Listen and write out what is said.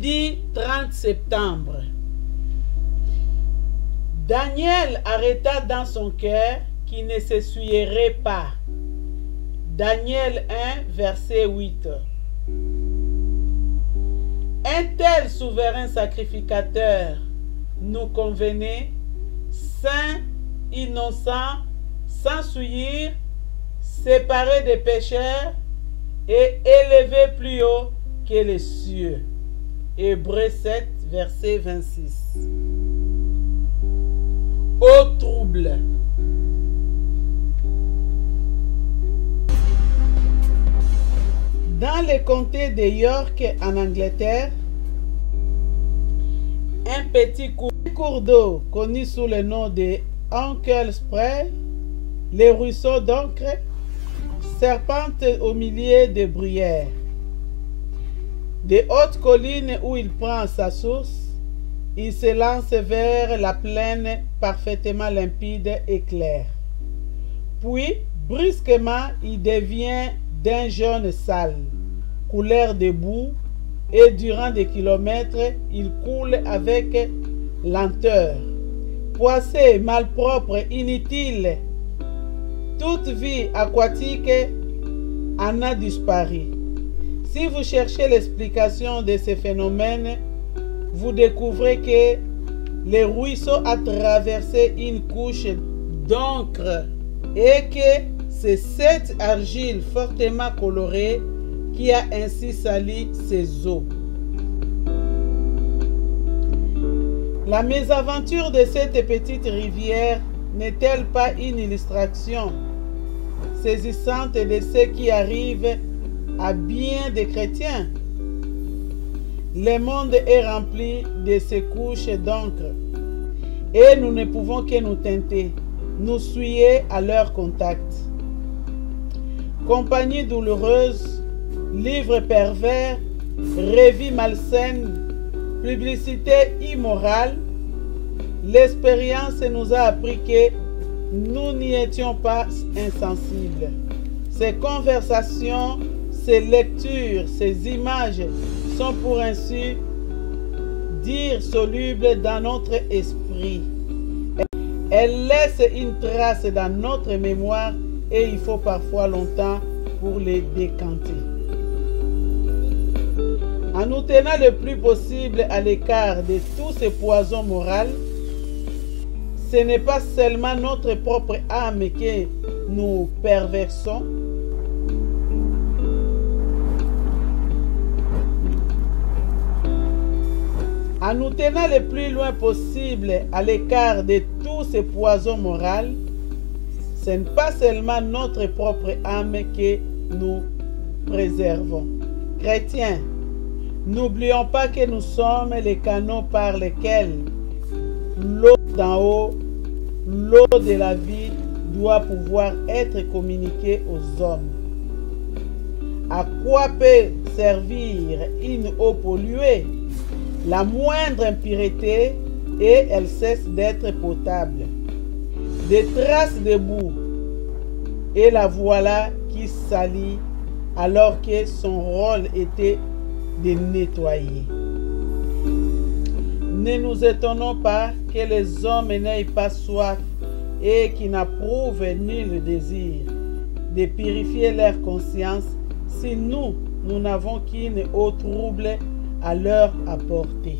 Jeudi 30 septembre. Daniel arrêta dans son cœur qu'il ne s'essuierait pas. Daniel 1, verset 8. Un tel souverain sacrificateur nous convenait, saint, innocent, sans souillure, séparé des pécheurs et élevé plus haut que les cieux. Hébreux 7, verset 26. Au trouble. Dans le comté de York en Angleterre, un petit cours d'eau connu sous le nom de Uncle Spray, les ruisseaux d'encre, serpente au milieu de bruyères. Des hautes collines où il prend sa source, il se lance vers la plaine parfaitement limpide et claire. Puis, brusquement, il devient d'un jaune sale, couleur de boue, et durant des kilomètres, il coule avec lenteur. Poissé, malpropre, inutile, toute vie aquatique en a disparu. Si vous cherchez l'explication de ce phénomène, vous découvrez que le ruisseau a traversé une couche d'encre et que c'est cette argile fortement colorée qui a ainsi sali ses eaux. La mésaventure de cette petite rivière n'est-elle pas une illustration saisissante de ce qui arrive à bien des chrétiens? Le monde est rempli de ces couches d'encre et nous ne pouvons que nous tenter, nous souiller à leur contact. Compagnie douloureuse, livres pervers, revue malsaine, publicité immorale, l'expérience nous a appris que nous n'y étions pas insensibles. Ces conversations, ces lectures, ces images sont pour ainsi dire solubles dans notre esprit. Elles laissent une trace dans notre mémoire et il faut parfois longtemps pour les décanter. En nous tenant le plus possible à l'écart de tous ces poisons moraux, ce n'est pas seulement notre propre âme que nous perversons. En nous tenant le plus loin possible à l'écart de tous ces poisons moraux, ce n'est pas seulement notre propre âme que nous préservons. Chrétiens, n'oublions pas que nous sommes les canaux par lesquels l'eau d'en haut, l'eau de la vie, doit pouvoir être communiquée aux hommes. À quoi peut servir une eau polluée? La moindre impureté et elle cesse d'être potable. Des traces de boue et la voilà qui salit alors que son rôle était de nettoyer. Ne nous étonnons pas que les hommes n'aient pas soif et qu'ils n'approuvent nul désir de purifier leur conscience si nous n'avons qu'une eau trouble à leur apporter.